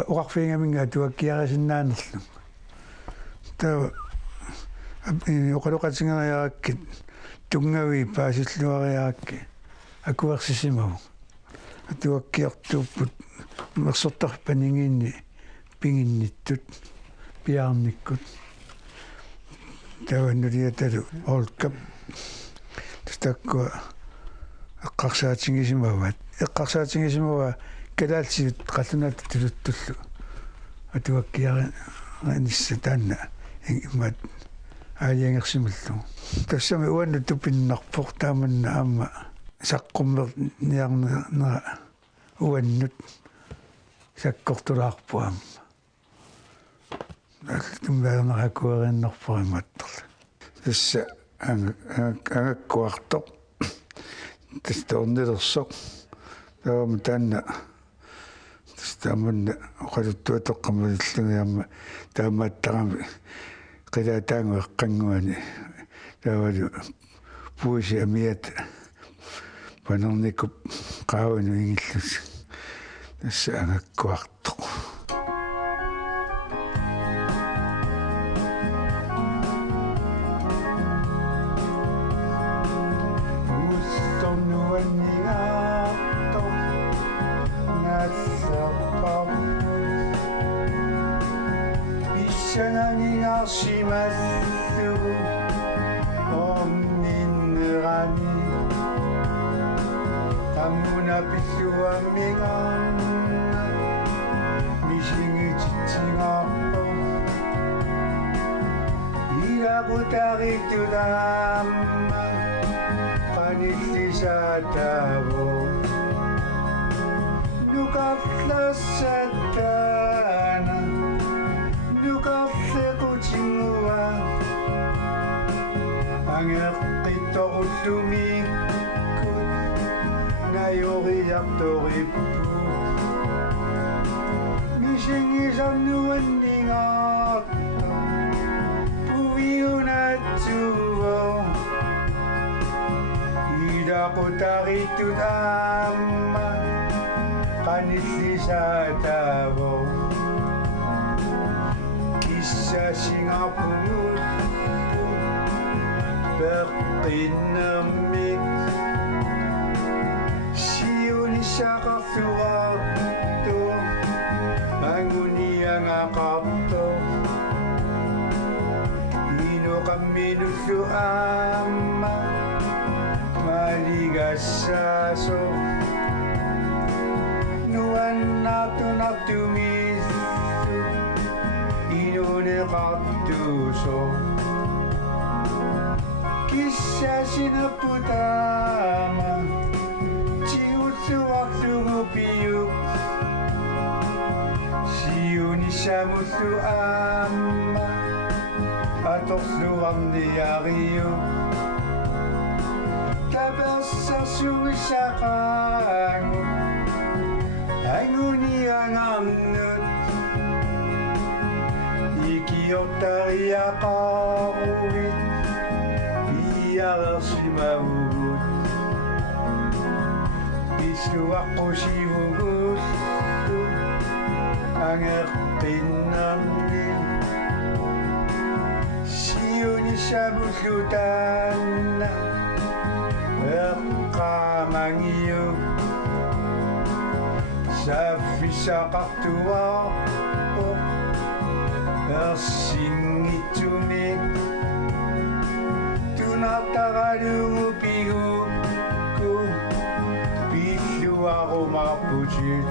oqarfiingaminga tuakkiarisinnaanerlu tao oqaloqatingeriarakkit tungavi paasilluariarakki akuersisimagu atuakkiartuupput mersortarpaningiinni pinginnittut piarnikkut tavannuliatalu World Cup takkua eqqarsaatigisimava kalaalsiut qallunaat tuluttullu atuakkiarinissa taanna immat aaliangersimullu tassami uannu tupinnarpoq taamanna aamma saqqummer niarnera uannut sakkortulaarpuam tumbaernerakuerinnarporimmatterlu tassa angakkuartoq tastaornilersoq taama taanna tastaamanna oqaluttuatoqqamalillugiarma taamaattaqami qilaataangu eqqanguani taavalu puusi amiat panernikup qaavanu ingillus tassa angakkuartoq Simassugu omninnerani tamuna pissuammingan misingititsingarpo ilaqutaritudamma qanillisaatavo nuqarlassataana nuqarlequtingua angeqqittorullumikut najoriartorippu misingisarnuanningaarta puiunatsuvo ilaqutaritudamma qanillisaatavo Singapur beqinnermit siunisaqarluartu anguniangaqartu inuqamminullu aamma maligassaaso nuannartunartumis inuneqartuuso kissasinaputaama tiulluarlugupiu siunissamullu aamma atorluarniariu tapassarsuissaqaangu anguniangarnut ikiortariaqaaruvit iarersimavugut issuaqqusivugullu angeqqinnerni siunissamullu taanna eqqaamangiu saffissaqartuarpo Singitumi tunataralupigu ku pilluarumarputit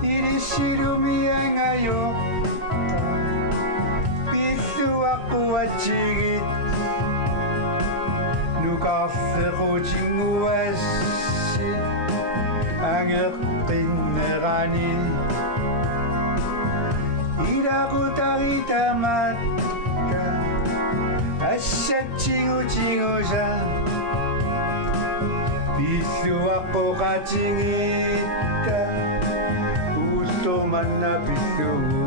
ilissilumiangayo pilluaquatigit nuqarlequtinguassit angeqqinnerani ilaqutaritamatta assatsigutigosa pilluaqqoqatingitta uussomanna pillugu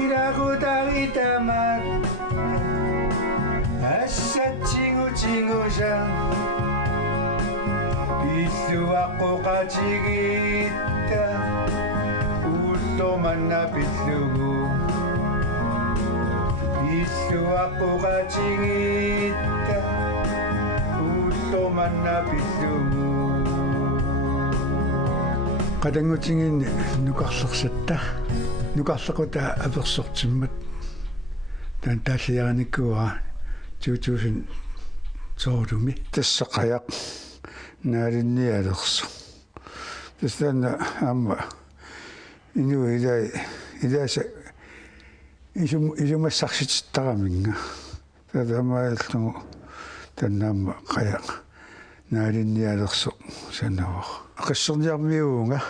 ilaqutaritamatta assatsigutigosa Isuaqqoqatigiitta uullumanna pillugu Isuaqqoqatigiitta uullumanna pillugu qadangutigiin nukarlersatta nukarlequta apersortimmat tan taallиараниккуа 2000 soorumi тассақаяқ наалинниалерсо тастанна аама инуа илааса исумассарсититтараминга татамааллугу таннаама қаяқ наалинниалерсо санавар ақассерниармиуунга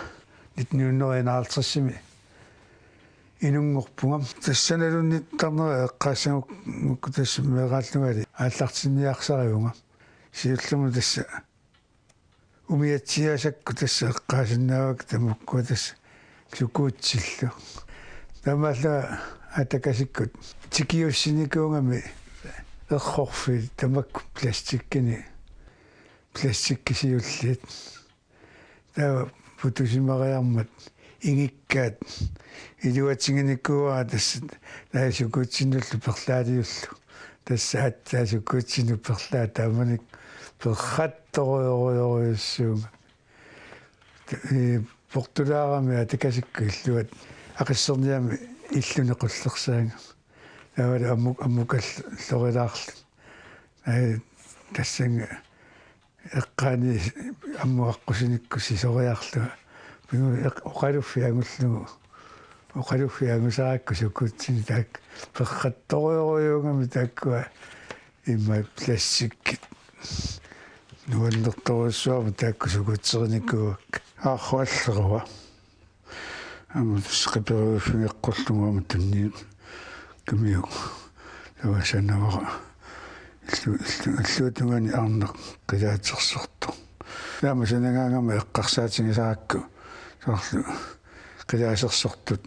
1951 инунгорпугам тассаналунниттарнера эққаасагук мукку тассмеэрааллугали ааллартинниарсариунга сиуллума тасса умиатсиасакку тасса эққаасиннаавак тамуккуа тасса сукуутсиллу тамаалла атакасиккут тикиуссиникуунгами эрхорфи тамакку пластиккини пластиккисиуллиит таа путусимариармат ингиккаат илуатсигиниккуа тасса таасукуутсиннуллу перлаалиуллу тасса таасукуутсину перлаа тааманик перхатторуйоруйоруйуссуунга портулаарами атакасикку иллуат ақиссерниами иллуне қуллерсаанга таавала аммукал лорилаарлу тассанга эққаани аммуаққусиникку сисориарлуга оқалуффиангусаакку сукуутсини таак перхатторуйоруйунгами тааккуа имма пластиккит нуаннерторуссуарма таакку сукуутсериниккуак аахуаллеруа амутсқиперуффингеққуллугуама тунни кумиук тавасанавара иллуутугани арнеқ қилаатерсорту таама санагаангама эққарсаатингисаакку соорлу қилаасерсортут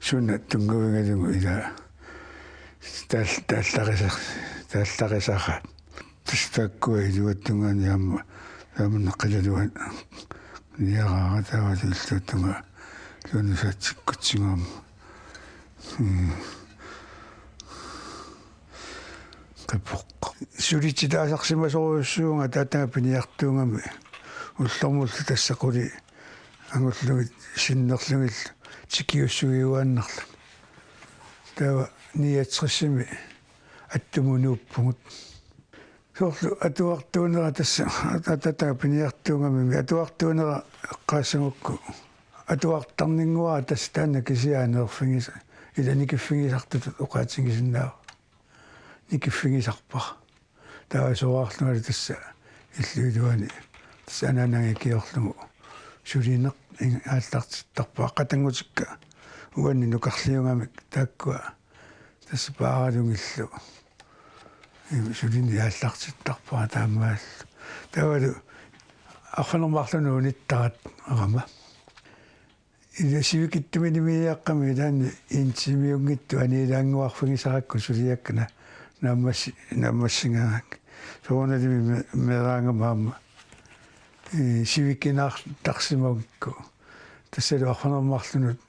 суна тунгувингалугу ила таалларисараат тастаккуа илуаттунгани аама тааманна қилалуан ниараара таавалу иллуутунга лунусаатсиккутсигаама капоқ сулититаасарсимасоруйуссуунга таатага пиниартуунгами уллормуллу тассақули ангуллугит синнерлугил тикиуссуиуааннарлу таава ниатсриссими аттумунууппугут соорлу атуартуунера тасса таатага пиниартуунгами атуартуунера эққаассагукку атуартарнингуара тасса таанна кисиаанерфингис иланикиффигисартут оқаатингисиннаава никиффигисарпара таава соаарлугали тасса иллуилуани тасса ананагикиорлугу сулинеқ ааллартиттарпаа қатангутикка уанни нукарлиунгамик тааккуа тасса пааралунгиллу сулини ааллартиттарпаа таамааллу таавалу арфанермарлуну униттарат арама иласивикиттуминимиаққами таанни интимиунгитту анилаангуарфигисаракку сулиаккана наммассингаак сооналими мераангамаама сивиккинаартарсимагикку тассалу арфанермарлунут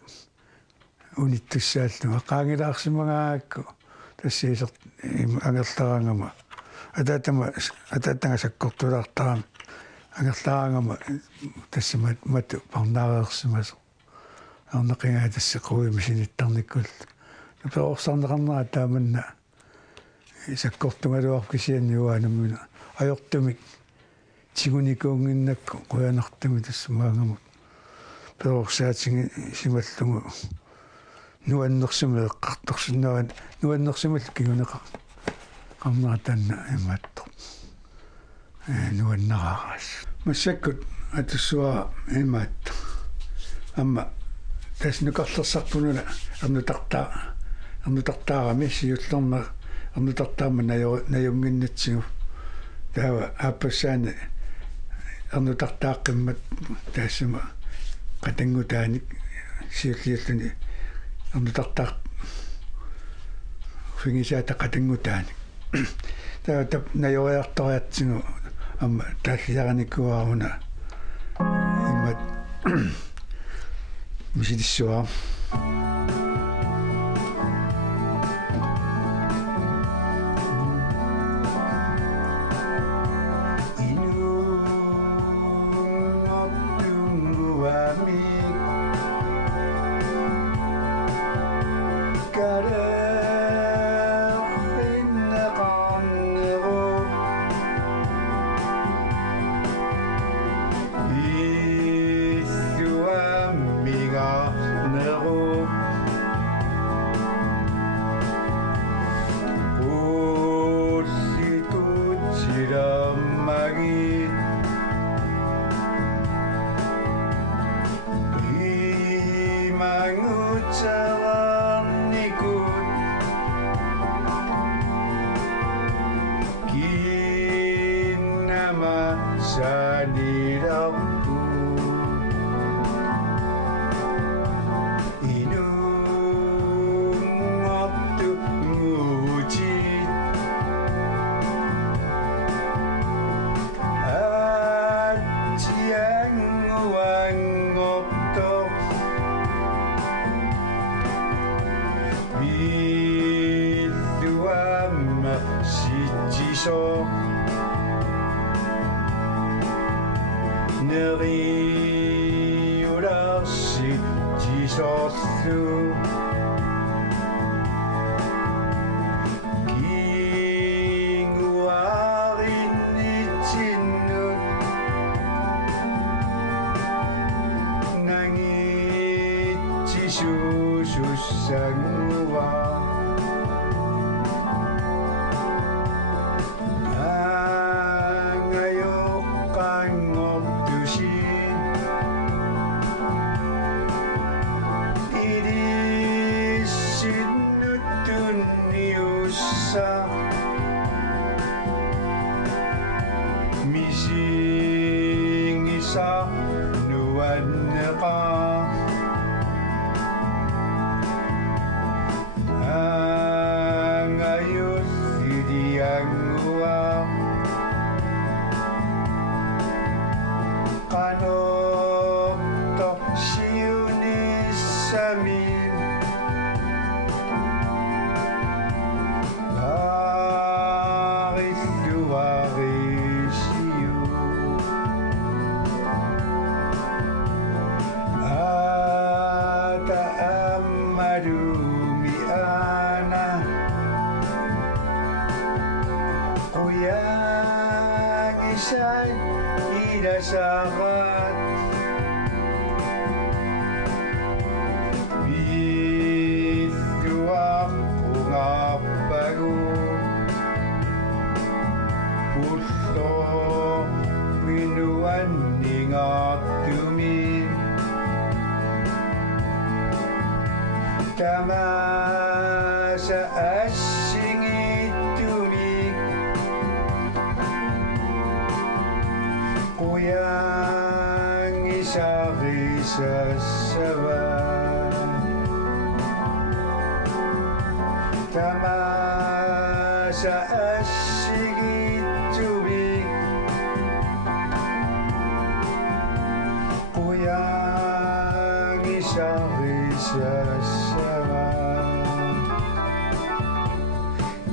униттуссааллуга qaangilаарсимагаакку тассиисер ангерлараангама атаатага саккортулаартарами ангерлараангама тассимат мату парнаареерсимасо арнеқингаа тассеқуими синиттарниккул наперорсарнеқарнера тааманна саккортунгалуарф кисианниуаанаммина ajortumik тигуникуунгиннакку қуянартами тассамаангамут перорсаатинги сималлугу нуаннерсуми эққарторсиннааван нуаннерсимал кигунеқа қарнаатанна имаатто нуаннераарас массаккут атуссуа имаатто амма таснукарлерсарпунуна арнутартаарами сиуллерна арнутартаама наюнгиннатсигу таава ааппассаани арнутартааққиммат таассама қатангутааник сиуллиуллуни арнутартаақ фигисаата қатангутааник таава тап наюриарториатсигу амма тааллиараниккуаруна мисилиссуа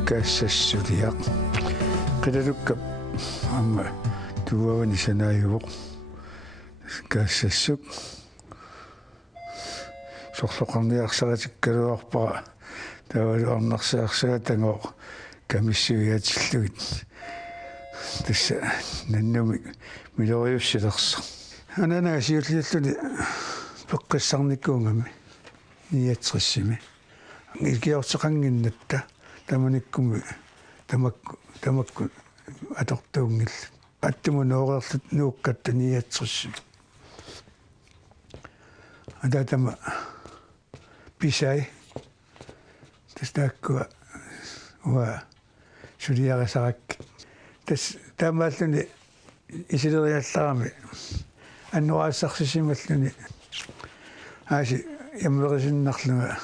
кассассулиақ қилалукка амма туавани санааюоқ кассассук сорлоқарниарсаратиккалуарпара тавалуарнарсиарсага тангоо камиссуиатиллугит тасса наннуми милориуссилерсо ананаа сиуллиаллуни пеққиссарникуунгами ниатсриссими илкиортеқангиннатта таманиккуми тамакку атортуунгил аттуму ноорерлут нууккатта ниатсриссими адатама писай тастааккуа уа сулиарасарак тас тамааллуни исилериалларами аннуаассарсисималлуни ааси ямверисиннарлуга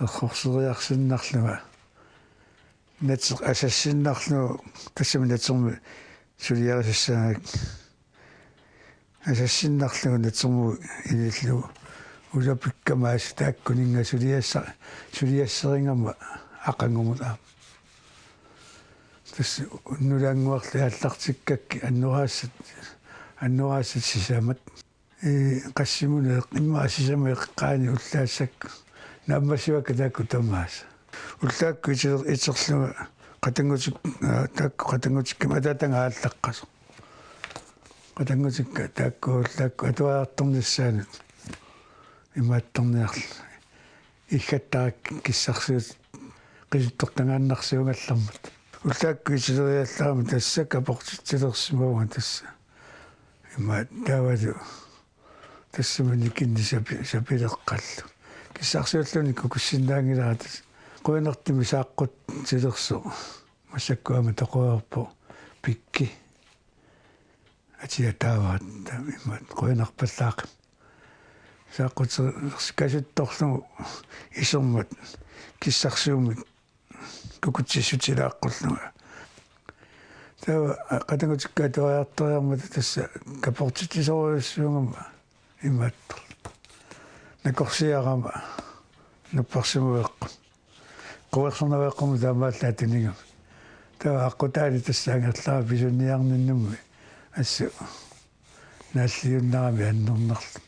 эрхорсериарсиннарлуга натсеқ асассиннарлугу тассами натерми сулиарисассаагак асассиннарлугу натсэрму илиллугу улапиккамаас тааккунинга сулиассерингама ақангумула тас нулаангуарли аллартиккакки аннураасат сисамат qassimuneq imma sisamaeqqaani ullaassakku naammassiwakka taakku tamaasa ullaakku iterluga qatangutik taakku qatangutikka atatanga aallaqqaso qatangutikka taakku ullaakku atuaartornissaanut имааттарниарла иггаттарак киссарсуут qisuttortangaannarsiungallarmat ullaakku итилериаллаарами тассака портитсилерсимауга тасса имма таавалу тассамани кинни сапилеққаллу киссарсуаллуни кукуссиннаангиларатас қуинертими сааққут тилерсо массаккуама тоқуарпо пикки атиатааваат имма қуинерпаллаақ сааққут касутторлугу исермат киссарсууми кукутсиссутилааққуллуга тава қатангутиккаатуариарториармата тасса капортитисоруйуссуугама имааттор накорсиарама наппарсимуеққу қуерсернавеққуму таамааллаатунигам тава аққутаали тассаангерлара писунниарниннумми ассу нааллиуннарами аннернерлу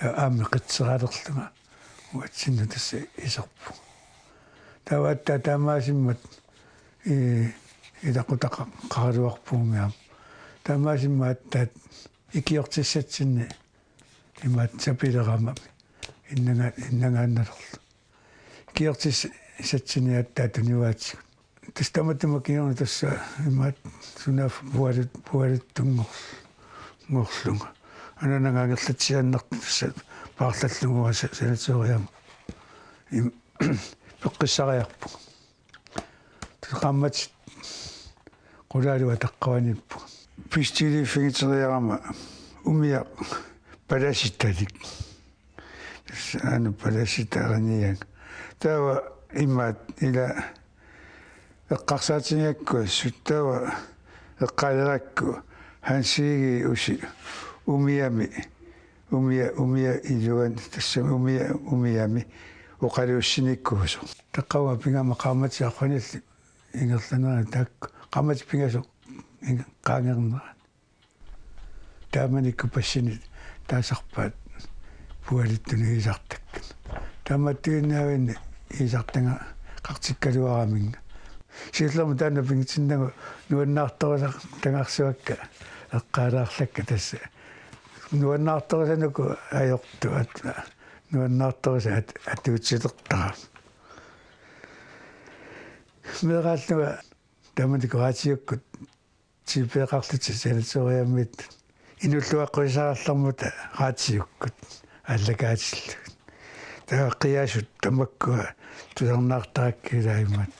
аами қитсералерлуга уатсинну тасса исерпу таваатта таамаасиммат илақутақа қаралуарпуумиам таамаасиммааттаат икиортиссатсинни имаат сапилерамами иннангаанналерлу киортиссатсиниаттаа туниваатсигут тастаматтама киорна тасса имаат сунаф пуалуттунгорлунга ананангаагерлатсианнерт тасса паарлаллугуа санаториама им пеққиссариарпу тақаммат qulaluwa taqqavanippu pistiliiffigiteriarama umia palasittalik anu palasittaraniang tawa immaat ila eqqarsaatiniakku suttawa eqqalerakku hansiigi usi umia iluan tassami umiami uqaluussinikkuusu taqqawa pingama qaamatiaqquanilli ingerlanerana taakku qamati pingasu qaangerneraan taamanikku passinit taasarpaat pualittuni isartakkan taammattuinnaavинни isartanga qartikkaluaraminga siillermu taanna pingitsinnagu nuannaartorisaq tangarsuakka eqqaalaarlakka tassa nuannaartorisanuku ajortu atla nuannaartorisa atuutsilertara meeraalluga таматикуаатиуккут типеэқарлути санаториаммит инуллуаққуисаарлэрмута раатиуккут аллакаатиллу таа қиасут тамаккуа тусернаартараккилаиммат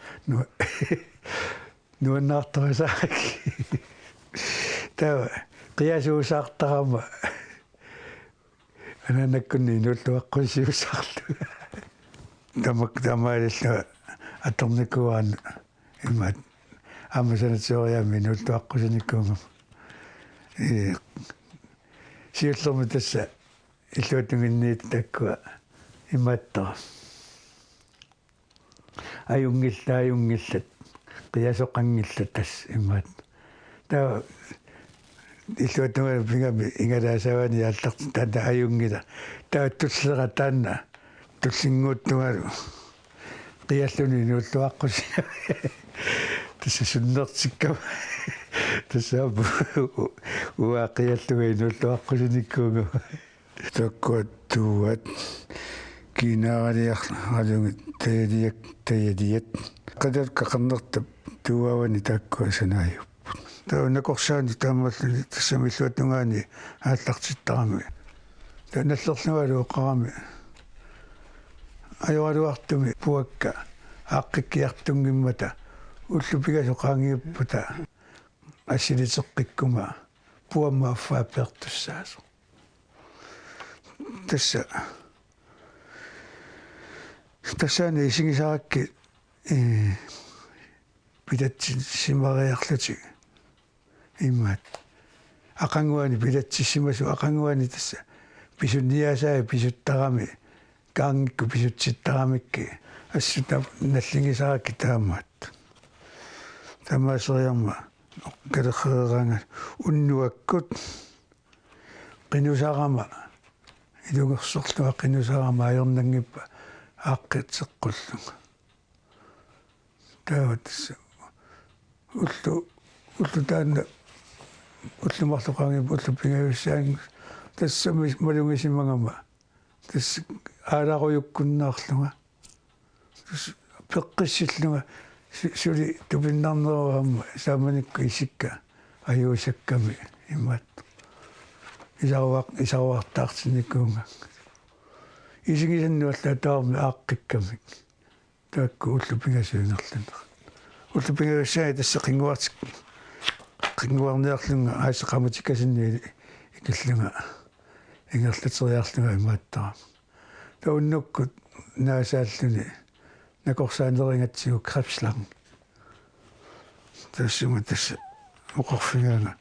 нуаннаарторисааки таа қиасуусаартарама ананаккунни инуллуаққуисиусаарлу тамаалилла аторникуаан иммат аммасанаториамми нуллуаққусаниккунгам сиуллерму тасса иллуатунгинниит таккуа имааттара аюнгиллат қиасоқангиллат тас имаат таа иллуатунгана пингами ингалаасавани алларт таана аюнгила таа туллера таанна туллингууттунгалу қиаллуни нуллуаққуси тасса суннертиккама тассаапу уақиаллуга инуллуаққусиниккуунга таккуаттуат кинаариарлугит таядият қадат қақарнерта туавани таккуасанааюппут таа накорсаани таамаллуни тассамиллуатнунгаани ааллартиттарами таа наллерлугалу оқарами ajorluartumi puakka aaqqikkiartungimmata уллупигасоqaangiupputa ассилитеққиккума пуаммааффааппеэртуссаасо тассаани исигисаракки питатсин симариарлути иммаат ақангуани пилатсиссимасу ақангуани тасса писунниасаа писуттарами каангикку писутситтарамикки ассута наллигисаракки таамаат тамаасериарма калерхеераанга уннуаккут qinusarama илугерсорлуа qinusarama аёрнангиппа ааққитсеққуллуга тааватс уллу таанна уллумарлоқангип уллуппингависсаангус тассами малунгисимагама тасс ааларуйуккуннаарлуга тасс пеққиссиллуга сули тупиннарнеруамма сааманикку исикка аюусакками имаат исаруартаарсиникуунга исигисаннуалла таарми ааққиккамик таакку уллупингасуинерлунер уллупингагассаа тасса қингуарниарлунга аасеқаматиккасинни икиллунга ингерлатериарлунга имааттара тауннуккут наасааллуни накорсаанерингатсигу крапсларн тассума тасса оқорфингаана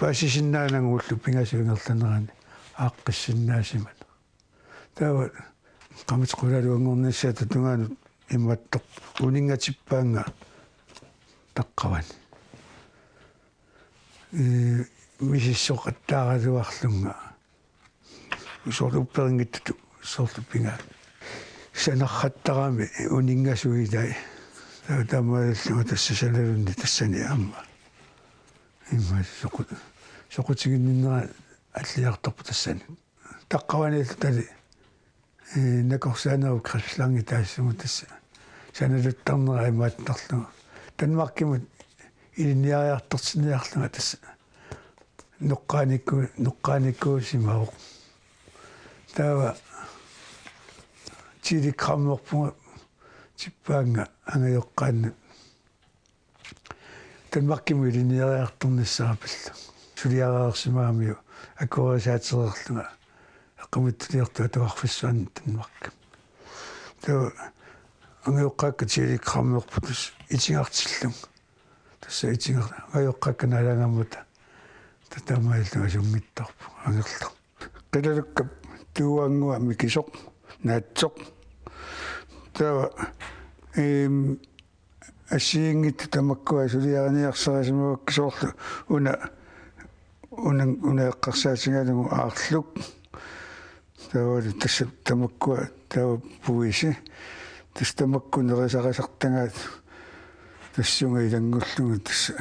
паасисиннаанангу уллуппингасуингерланерани ааққиссиннаасимат таава qamitsqulaluanngornissaata tungaanut immattoq uningatippaanga taqqavani misissoqattaaraluarlunga usorlupperingittut sorlupinga sanarrattarami uningasuilai taamaalluga tassasanalunni tassani aamma имма соқутигиннера аллиарторпу тассани таққавани тали накорсаанеру крипсланги таассуму тасса саналуттарнера имааттарлуга танмаркимут илинниариартэрсиниарлуга тасса ноққааниккуусимаоқ таава тиликраммерпуга типпаанга ангайоққаанна танмаркиму илинниариартерниссаапалла сулиараарсимаамиу аккорисаатерерлуга аққамиттулиартуа туарфиссуан танмарка таа ангайоққаакка тиликраммерпутус итингартиллун тасса итингер ангайоққааккана алангаммута татамаиллуга сунгиттарпу ангерлу қилалуккап тууангуа микисоқ наатсоқ таа ассиингит тамаккуа сулиараниарсарасимавак соорлу унаэққарсаатингалугу аарлук таавали тасса тамаккуа таава пуиси тасс тамакку нерисарисартангаат тассунга илангуллугу тасса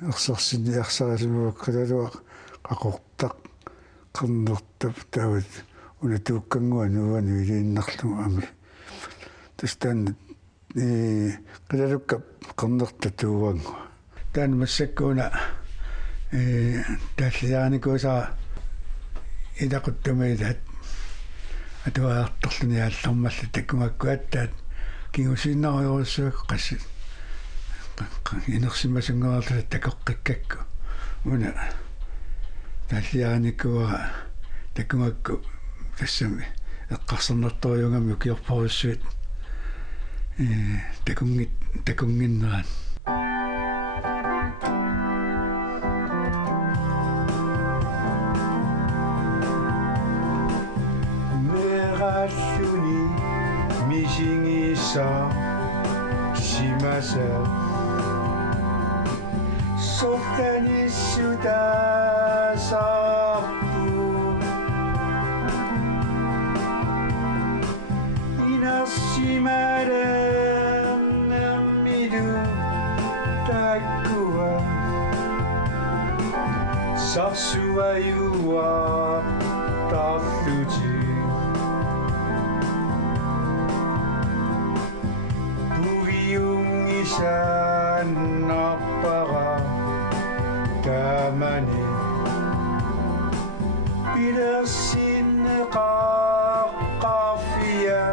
ерсарсиниарсарасимавак калалуа қақортақ қернертап таават унатууккангуа нуани илииннарлугу ами тастаан qilалукка qernerta tuuvangu taan massakkuuna тааллиааникуусаа илақуттумаилаат атуаартерлуни ааллэрмалла таккумаккуаттаат кигусиннаруйоруссуак қасси инерсимасунгорлу такоққиккакку уна тааллиааникуа таккумакку тассами эққарсернерторюнгами укиорпоруссуит такунгиннеран мераллуни мисингиса симаса сортаниссутаасаарпу инарсимале сарсуаюа тарлути пувиунгисааннарпара таамани пилерсиннеқарфия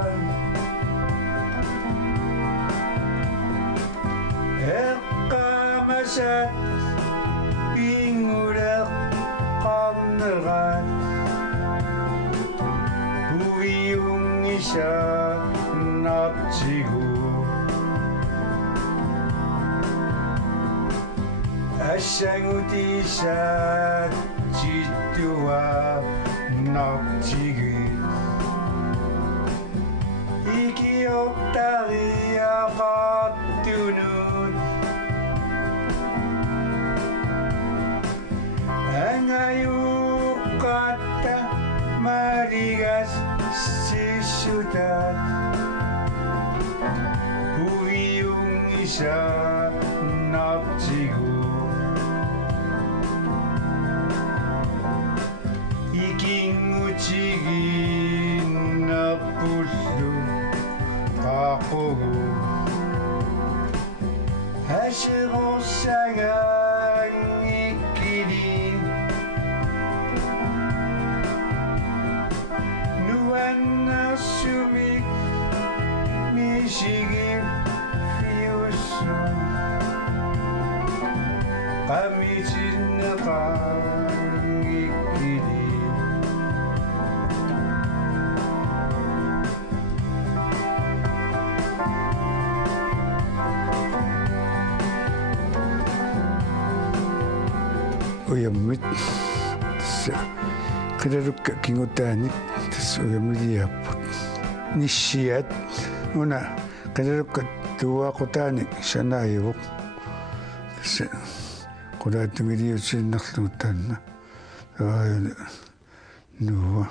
эққамасат qarnerat puiungisa naptigu Asangutisa Chitua Noctigi Iki Octaria Patunut Angayukata Marigas Sisudat Huwiyong isa Noctigu Iking uchigin na puso ako Hasiro sangang ikilin Nuwan na sumik misigip fiuso Kami sinapang ikilin Uyamit kederukka kingutaanik tas uyamiliapput nissiat una kederukka tuwaqutaanik sanaayuq tas qulaatungiliutsinnarluuttaanna nuwa